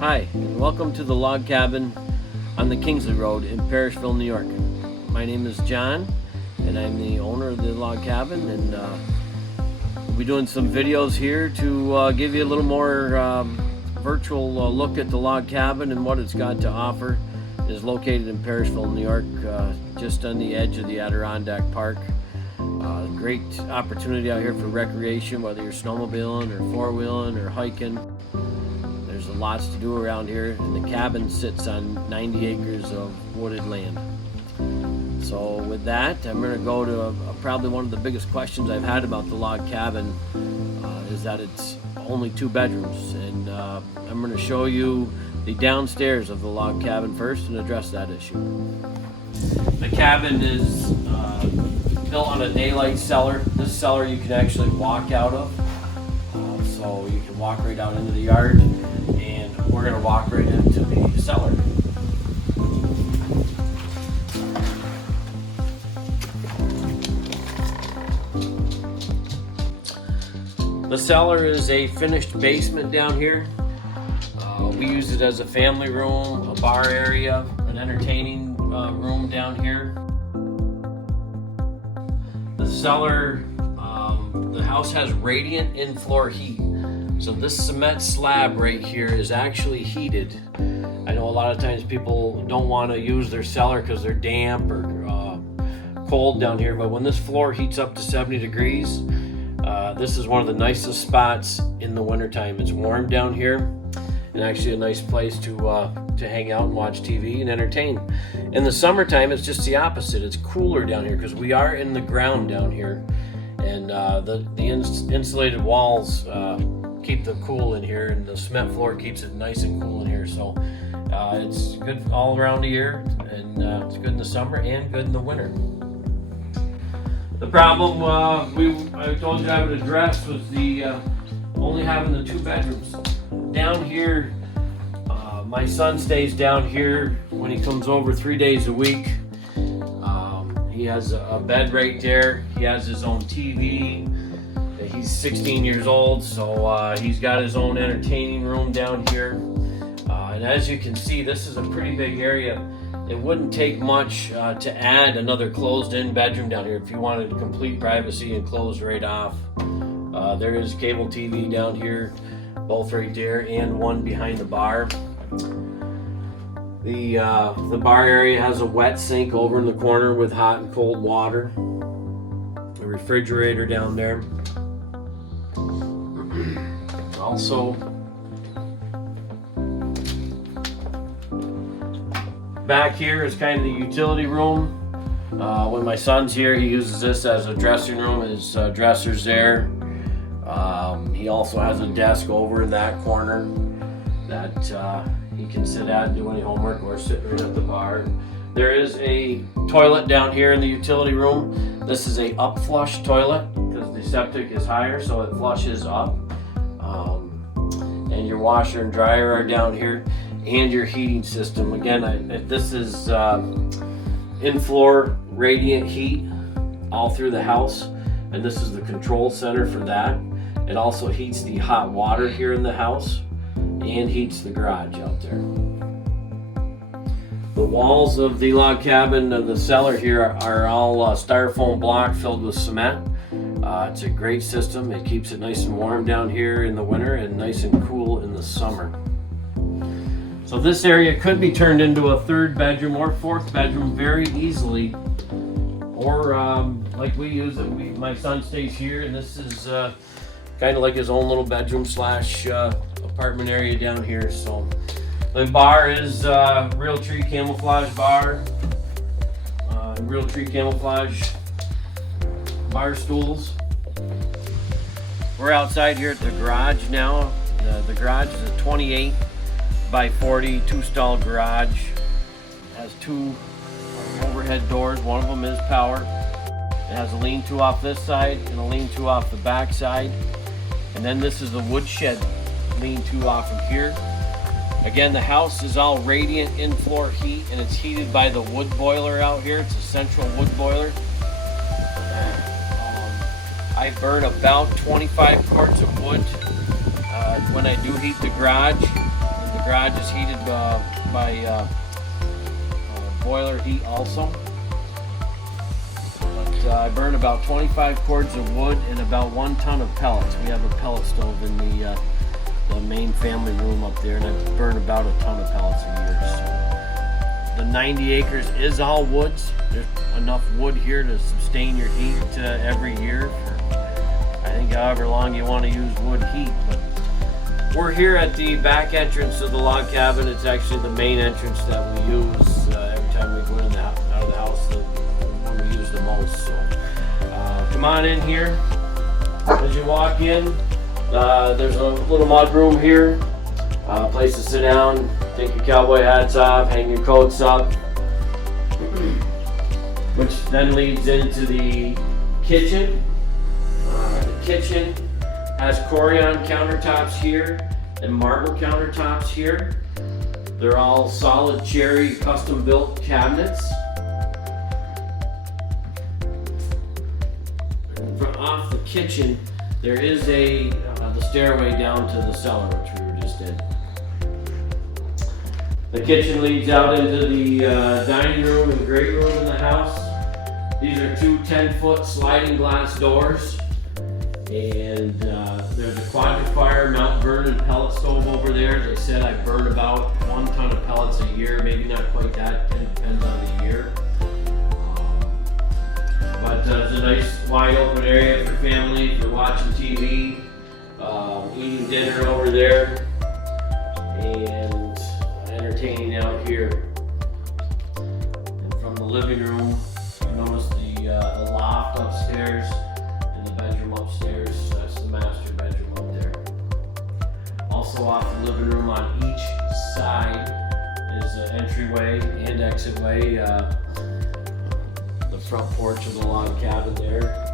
Hi, and welcome to the log cabin on the Kingsley Road in Parrishville, New York. My name is John, and I'm the owner of the log cabin, and we'll be doing some videos here to give you a little more virtual look at the log cabin and what it's got to offer. It is located in Parrishville, New York, just on the edge of the Adirondack Park. Great opportunity out here for recreation, whether you're snowmobiling or four-wheeling or hiking. There's lots to do around here, and the cabin sits on 90 acres of wooded land. So with that, I'm going to go to probably one of the biggest questions I've had about the log cabin is that it's only 2 bedrooms, and I'm going to show you the downstairs of the log cabin first and address that issue. The cabin is built on a daylight cellar. This cellar you can actually walk out of, so you can walk right out into the yard, and we're going to walk right into the cellar. The cellar is a finished basement down here. We use it as a family room, a bar area, an entertaining room down here. The cellar, the house has radiant in-floor heat. So this cement slab right here is actually heated. I know a lot of times people don't want to use their cellar because they're damp or cold down here, but when this floor heats up to 70 degrees, this is one of the nicest spots in the wintertime. It's warm down here, and actually a nice place to hang out and watch TV and entertain. In the summertime, it's just the opposite. It's cooler down here because we are in the ground down here, and the insulated walls keep the cool in here, and the cement floor keeps it nice and cool in here. So it's good all around the year, and it's good in the summer and good in the winter. The problem I told you I would address was the only having the 2 bedrooms. Down here, my son stays down here when he comes over 3 days a week. He has a bed right there. He has his own TV. He's 16 years old, so he's got his own entertaining room down here. And as you can see, this is a pretty big area. It wouldn't take much to add another closed-in bedroom down here if you wanted complete privacy and close right off. There is cable TV down here, both right there, and one behind the bar. The bar area has a wet sink over in the corner with hot and cold water. A refrigerator down there. Also, back here is kind of the utility room. When my son's here, he uses this as a dressing room. His dresser's there. He also has a desk over in that corner that he can sit at and do any homework or sit right at the bar. There is a toilet down here in the utility room. This is a up flush toilet because the septic is higher, so it flushes up. And your washer and dryer are down here, and your heating system. Again, this is in-floor radiant heat all through the house, and this is the control center for that. It also heats the hot water here in the house and heats the garage out there. The walls of the log cabin of the cellar here are all styrofoam block filled with cement. It's a great system. It keeps it nice and warm down here in the winter and nice and cool in the summer. So this area could be turned into a 3rd bedroom or 4th bedroom very easily. Or like we use it, my son stays here, and this is kind of like his own little bedroom slash apartment area down here. So the bar is Realtree camouflage bar, Realtree camouflage bar stools. We're outside here at the garage now. The garage is a 28 by 40 2-stall garage. It has 2 overhead doors. One of them is power. It has a lean-to off this side and a lean-to off the back side. And then this is the woodshed lean-to off of here. Again, the house is all radiant in-floor heat, and it's heated by the wood boiler out here. It's a central wood boiler. I burn about 25 quarts of wood when I do heat the garage. The garage is heated by boiler heat also. But I burn about 25 cords of wood and about 1 ton of pellets. We have a pellet stove in the main family room up there, and I burn about a ton of pellets a year. So the 90 acres is all woods. There's enough wood here to sustain your heat every year for, I think, however long you want to use wood heat. But we're here at the back entrance of the log cabin. It's actually the main entrance that we use every time we go in and out of the house, the one we use the most. So come on in here. As you walk in, there's a little mud room here, place to sit down, take your cowboy hats off, hang your coats up, which then leads into the kitchen. The kitchen has Corian countertops here and marble countertops here. They're all solid cherry custom built cabinets. And off the kitchen, there is the stairway down to the cellar, which we were just in. The kitchen leads out into the dining room and great room in the house. These are 2 10-foot sliding glass doors. And there's a quadrifier Mount Vernon pellet stove over there. As I said, I burn about 1 ton of pellets a year, maybe not quite that, it depends on the year. But it's a nice wide open area for family, for watching TV, eating dinner over there, and entertaining out here. And from the living room, you notice the loft upstairs and the bedroom upstairs. That's the master bedroom up there. Also off the living room on each side is an entryway and exitway. The front porch of the log cabin there.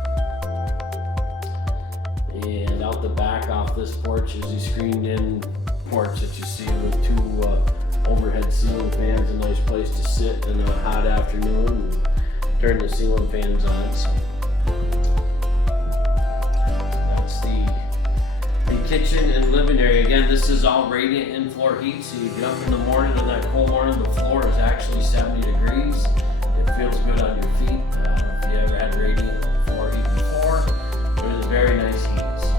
And out the back off this porch is the screened in porch that you see with 2 overhead ceiling fans. A nice place to sit in a hot afternoon and turn the ceiling fans on. So that's the kitchen and living area. Again, this is all radiant in-floor heat, so you get up in the morning on that cold morning, the floor is actually 70 degrees. It feels good on your feet. If you ever had radiant floor heat before, it is very nice heat. So,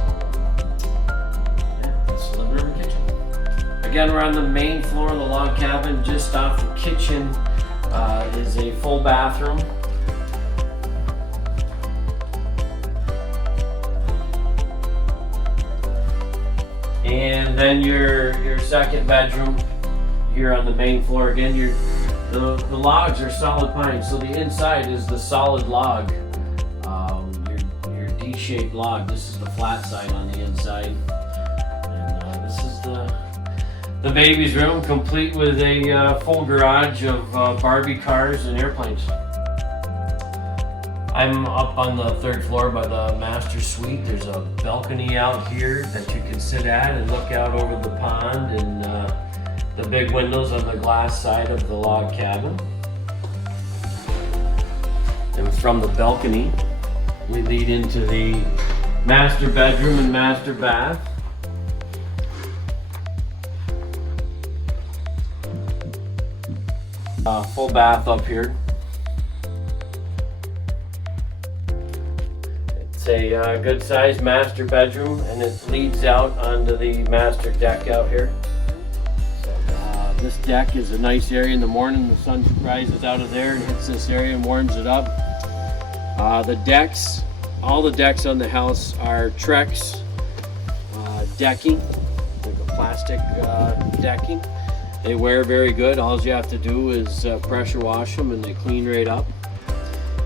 yeah, that's the living room and kitchen. Again, we're on the main floor of the log cabin. Just off the kitchen is a full bathroom. And then your second bedroom here on the main floor. Again, the logs are solid pine, so the inside is the solid log, your D-shaped log. This is the flat side on the inside, and this is the baby's room, complete with a full garage of Barbie cars and airplanes. I'm up on the 3rd floor by the master suite. There's a balcony out here that you can sit at and look out over the pond and the big windows on the glass side of the log cabin. And from the balcony, we lead into the master bedroom and master bath. Full bath up here. It's a good sized master bedroom, and it leads out onto the master deck out here. So this deck is a nice area in the morning. The sun rises out of there and hits this area and warms it up. The decks, all the decks on the house are Trex decking, like a plastic decking. They wear very good. All you have to do is pressure wash them and they clean right up.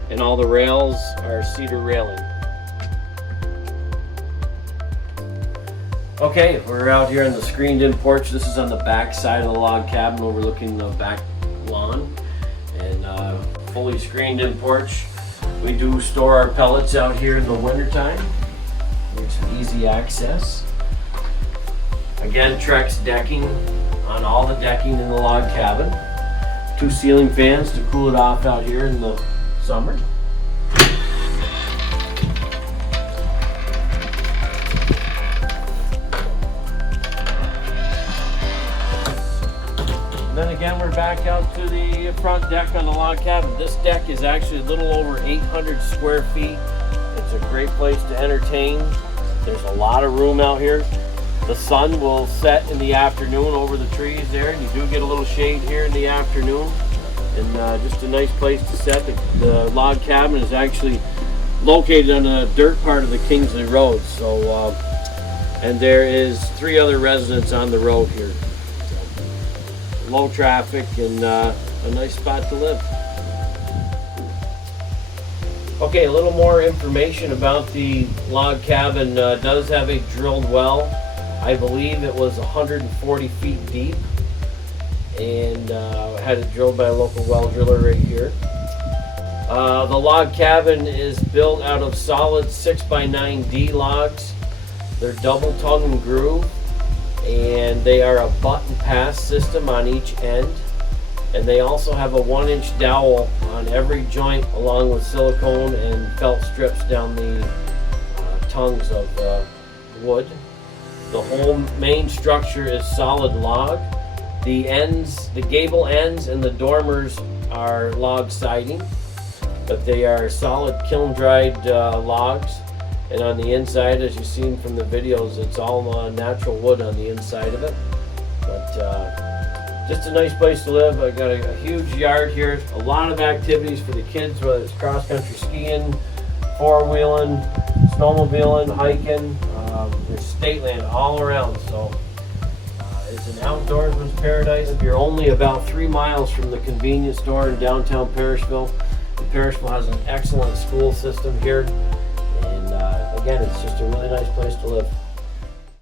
And all the rails are cedar railing. Okay, we're out here on the screened in porch. This is on the back side of the log cabin overlooking the back lawn. And fully screened in porch. We do store our pellets out here in the wintertime. There's some easy access. Again, Trex decking on all the decking in the log cabin. 2 ceiling fans to cool it off out here in the summer. again, we're back out to the front deck on the log cabin. This deck is actually a little over 800 square feet. It's a great place to entertain. There's a lot of room out here. The sun will set in the afternoon over the trees there, and you do get a little shade here in the afternoon. And just a nice place to set. The log cabin is actually located on the dirt part of the Kingsley Road. So, and there is 3 other residents on the road here. So, low traffic and a nice spot to live. Okay, a little more information about the log cabin. Does have a drilled well. I believe it was 140 feet deep, and had it drilled by a local well driller right here. The log cabin is built out of solid 6x9D logs. They're double tongue and groove, and they are a butt and pass system on each end. And they also have a 1-inch dowel on every joint, along with silicone and felt strips down the tongues of wood. The whole main structure is solid log. The ends, the gable ends and the dormers are log siding, but they are solid kiln dried logs. And on the inside, as you've seen from the videos, it's all natural wood on the inside of it. But just a nice place to live. I got a huge yard here. A lot of activities for the kids, whether it's cross-country skiing, four-wheeling, snowmobiling, hiking. There's state land all around. So it's an outdoorsman's paradise. If you're only about 3 miles from the convenience store in downtown Parrishville, Parrishville has an excellent school system here. And again, it's just a really nice place to live.